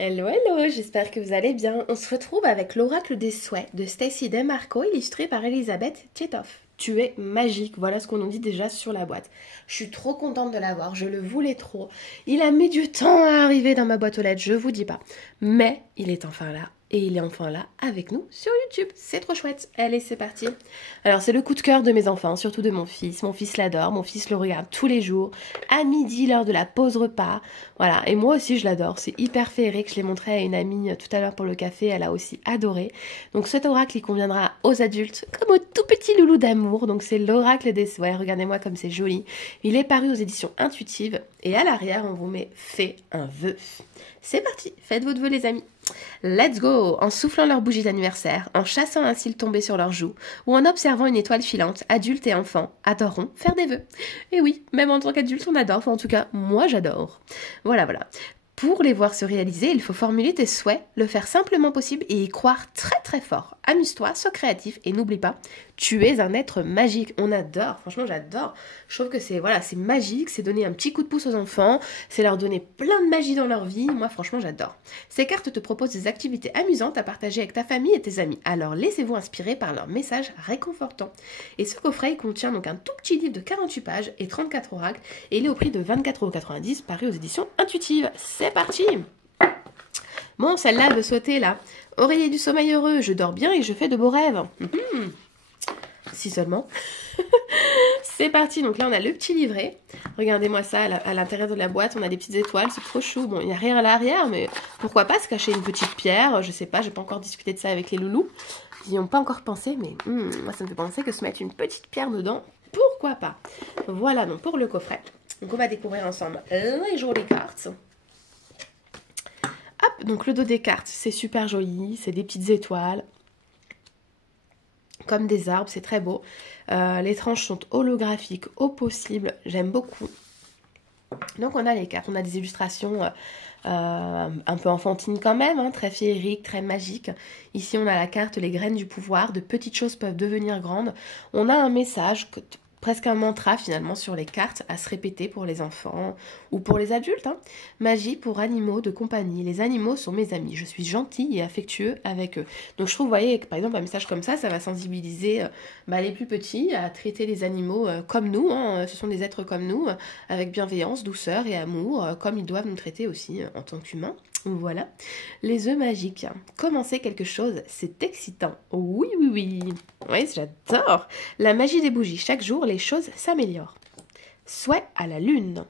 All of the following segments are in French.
Hello, hello, j'espère que vous allez bien. On se retrouve avec l'oracle des souhaits de Stacy DeMarco, illustré par Elisabeth Tchetoff. Tu es magique, voilà ce qu'on nous dit déjà sur la boîte. Je suis trop contente de l'avoir, je le voulais trop. Il a mis du temps à arriver dans ma boîte aux lettres, je vous dis pas. Mais il est enfin là, et il est enfin là avec nous sur YouTube. C'est trop chouette. Allez, c'est parti. Alors, c'est le coup de cœur de mes enfants, surtout de mon fils. Mon fils l'adore, mon fils le regarde tous les jours. À midi, lors de la pause repas. Voilà, et moi aussi je l'adore. C'est hyper féerique. Je l'ai montré à une amie tout à l'heure pour le café. Elle a aussi adoré. Donc, cet oracle, il conviendra aux adultes comme aux tout petits loulous d'amour. Donc, c'est l'oracle des souhaits. Regardez-moi comme c'est joli. Il est paru aux éditions Intuitives. Et à l'arrière, on vous met « Fais un vœu ». C'est parti, faites votre vœu les amis. Let's go! En soufflant leur bougie d'anniversaire, en chassant un cil tombé sur leurs joues, ou en observant une étoile filante, adultes et enfants adoreront faire des vœux. Et oui, même en tant qu'adulte, on adore, enfin en tout cas, moi j'adore. Voilà, voilà. Pour les voir se réaliser, il faut formuler tes souhaits, le faire simplement possible et y croire très très fort. Amuse-toi, sois créatif et n'oublie pas, tu es un être magique. On adore, franchement j'adore. Je trouve que c'est voilà, c'est magique, c'est donner un petit coup de pouce aux enfants, c'est leur donner plein de magie dans leur vie. Moi franchement j'adore. Ces cartes te proposent des activités amusantes à partager avec ta famille et tes amis. Alors laissez-vous inspirer par leurs messages réconfortants. Et ce coffret contient donc un tout petit livre de 48 pages et 34 oracles et il est au prix de 24,90 € paru aux éditions Intuitives. C'est parti! Bon, celle-là, elle veut sauter, là. Oreiller du sommeil heureux, je dors bien et je fais de beaux rêves. Si seulement. C'est parti, donc là, on a le petit livret. Regardez-moi ça, à l'intérieur de la boîte, on a des petites étoiles, c'est trop chou. Bon, il n'y a rien à l'arrière, mais pourquoi pas se cacher une petite pierre? Je sais pas, j'ai pas encore discuté de ça avec les loulous. Ils n'y ont pas encore pensé, mais moi, ça me fait penser que se mettre une petite pierre dedans, pourquoi pas? Voilà, donc pour le coffret. Donc on va découvrir ensemble les jolies cartes. Hop, donc le dos des cartes, c'est super joli, c'est des petites étoiles, comme des arbres, c'est très beau. Les tranches sont holographiques au possible, j'aime beaucoup. Donc on a les cartes, on a des illustrations un peu enfantines quand même, hein, très féeriques, très magiques. Ici on a la carte les graines du pouvoir, de petites choses peuvent devenir grandes. On a un message presque un mantra finalement sur les cartes à se répéter pour les enfants ou pour les adultes. Hein. Magie pour animaux de compagnie. Les animaux sont mes amis. Je suis gentil et affectueux avec eux. Donc je trouve, vous voyez, que par exemple un message comme ça va sensibiliser les plus petits à traiter les animaux comme nous. Hein. Ce sont des êtres comme nous, avec bienveillance, douceur et amour, comme ils doivent nous traiter aussi en tant qu'humains. Voilà. Les œufs magiques. Commencer quelque chose, c'est excitant. Oui, oui, oui. Oui, j'adore. La magie des bougies. Chaque jour, les choses s'améliorent. Souhait à la lune.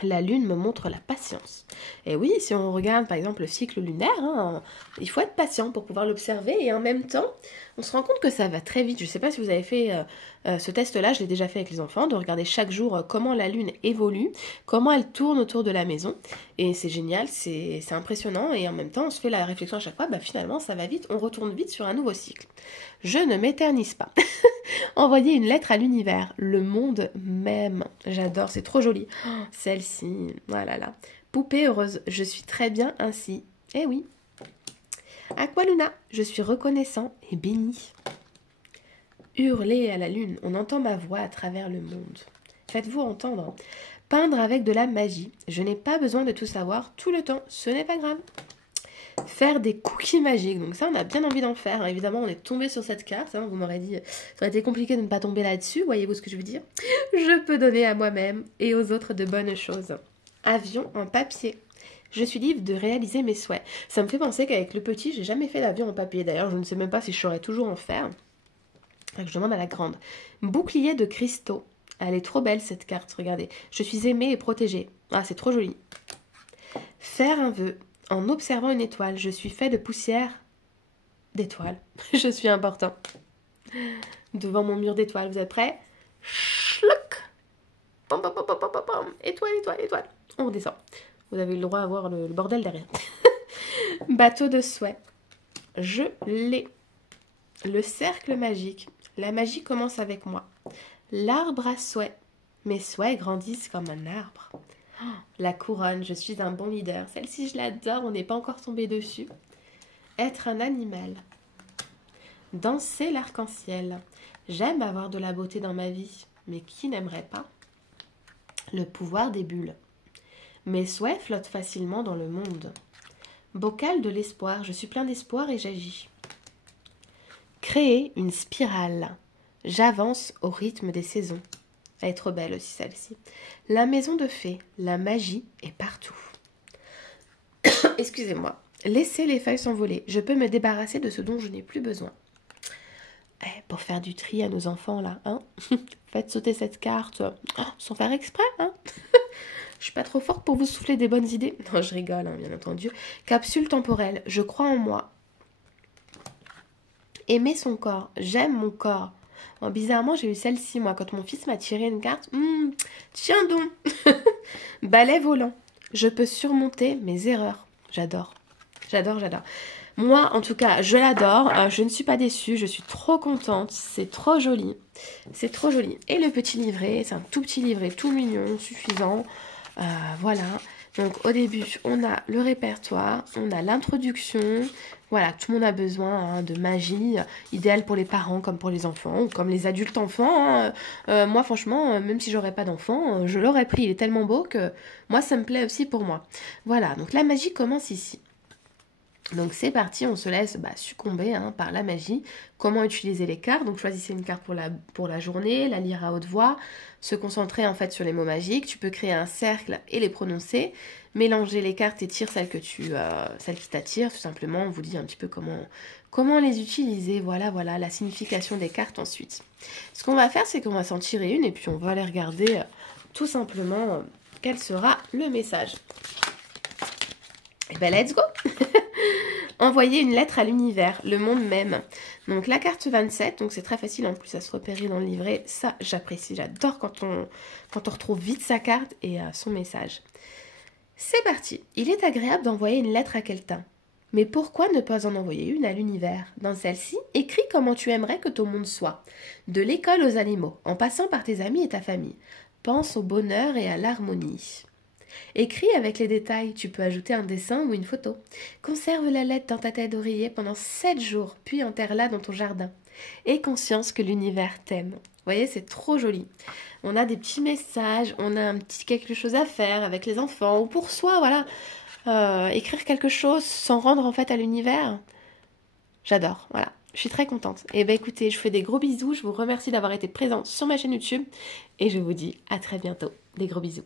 La lune me montre la patience. Et oui, si on regarde par exemple le cycle lunaire, hein, il faut être patient pour pouvoir l'observer et en même temps, on se rend compte que ça va très vite. Je ne sais pas si vous avez fait ce test-là, je l'ai déjà fait avec les enfants, de regarder chaque jour comment la lune évolue, comment elle tourne autour de la maison. Et c'est génial, c'est impressionnant et en même temps, on se fait la réflexion à chaque fois, finalement ça va vite, on retourne vite sur un nouveau cycle. Je ne m'éternise pas. Envoyer une lettre à l'univers, le monde même. J'adore, c'est trop joli. Oh, celle-ci, voilà là. Poupée heureuse, je suis très bien ainsi. Eh oui. Aqualuna, je suis reconnaissant et béni. Hurler à la lune, on entend ma voix à travers le monde. Faites-vous entendre. Peindre avec de la magie, je n'ai pas besoin de tout savoir tout le temps, ce n'est pas grave. Faire des cookies magiques, donc ça on a bien envie d'en faire, évidemment on est tombé sur cette carte, hein, vous m'aurez dit, ça aurait été compliqué de ne pas tomber là-dessus, voyez-vous ce que je veux dire? Je peux donner à moi-même et aux autres de bonnes choses. Avion en papier, je suis libre de réaliser mes souhaits. Ça me fait penser qu'avec le petit, j'ai jamais fait d'avion en papier, d'ailleurs je ne sais même pas si je saurais toujours en faire. Donc, je demande à la grande. Bouclier de cristaux, elle est trop belle cette carte, regardez. Je suis aimée et protégée, ah c'est trop joli. Faire un vœu. En observant une étoile, je suis fait de poussière d'étoiles. Je suis important. Devant mon mur d'étoiles, vous êtes prêts? Chloc. Pom, pom, pom, pom, pom, pom. Étoile, étoile, étoile. On redescend. Vous avez le droit à voir le bordel derrière. Bateau de souhait. Je l'ai. Le cercle magique. La magie commence avec moi. L'arbre à souhait. Mes souhaits grandissent comme un arbre. La couronne, je suis un bon leader. Celle-ci, je l'adore, on n'est pas encore tombé dessus. Être un animal. Danser l'arc-en-ciel. J'aime avoir de la beauté dans ma vie, mais qui n'aimerait pas? Le pouvoir des bulles. Mes souhaits flottent facilement dans le monde. Bocal de l'espoir, je suis plein d'espoir et j'agis. Créer une spirale. J'avance au rythme des saisons. Elle est trop belle aussi celle-ci. La maison de fées, la magie est partout. Excusez-moi. Laissez les feuilles s'envoler. Je peux me débarrasser de ce dont je n'ai plus besoin. Pour faire du tri à nos enfants là, hein. Faites sauter cette carte sans faire exprès, hein. Je suis pas trop forte pour vous souffler des bonnes idées. Non, je rigole, hein, bien entendu. Capsule temporelle, je crois en moi. Aimer son corps, j'aime mon corps. Bon, bizarrement, j'ai eu celle-ci, moi, quand mon fils m'a tiré une carte. Tiens donc. Balai volant, je peux surmonter mes erreurs. J'adore. J'adore. Moi, en tout cas, je l'adore. Je ne suis pas déçue. Je suis trop contente. C'est trop joli. C'est trop joli. Et le petit livret, c'est un tout petit livret, tout mignon, suffisant. Voilà. Donc, au début, on a le répertoire, on a l'introduction. Voilà, tout le monde a besoin de magie, idéal pour les parents comme pour les enfants, ou comme les adultes enfants. Moi, franchement, même si j'aurais pas d'enfant, je l'aurais pris. Il est tellement beau que moi, ça me plaît aussi pour moi. Voilà, donc la magie commence ici. Donc c'est parti, on se laisse succomber par la magie. Comment utiliser les cartes? Donc choisissez une carte pour la journée, la lire à haute voix, se concentrer en fait sur les mots magiques. Tu peux créer un cercle et les prononcer, mélanger les cartes et tire celles qui t'attirent. Tout simplement, on vous dit un petit peu comment les utiliser. Voilà, la signification des cartes ensuite. Ce qu'on va faire, c'est qu'on va s'en tirer une et puis on va aller regarder tout simplement quel sera le message. Et ben let's go. Envoyer une lettre à l'univers, le monde même. Donc la carte 27, donc c'est très facile en plus à se repérer dans le livret. Ça, j'apprécie, j'adore quand on retrouve vite sa carte et son message. C'est parti. Il est agréable d'envoyer une lettre à quelqu'un. Mais pourquoi ne pas en envoyer une à l'univers? Dans celle-ci, écris comment tu aimerais que ton monde soit. De l'école aux animaux, en passant par tes amis et ta famille. Pense au bonheur et à l'harmonie. Écris avec les détails, tu peux ajouter un dessin ou une photo. Conserve la lettre dans ta tête d'oreiller pendant 7 jours, puis enterre-la dans ton jardin. Aie conscience que l'univers t'aime. Vous voyez, c'est trop joli. On a des petits messages, on a un petit quelque chose à faire avec les enfants, ou pour soi, voilà. Écrire quelque chose sans rendre en fait à l'univers. J'adore, voilà. Je suis très contente. Et ben écoutez, je vous fais des gros bisous, je vous remercie d'avoir été présente sur ma chaîne YouTube, et je vous dis à très bientôt. Des gros bisous.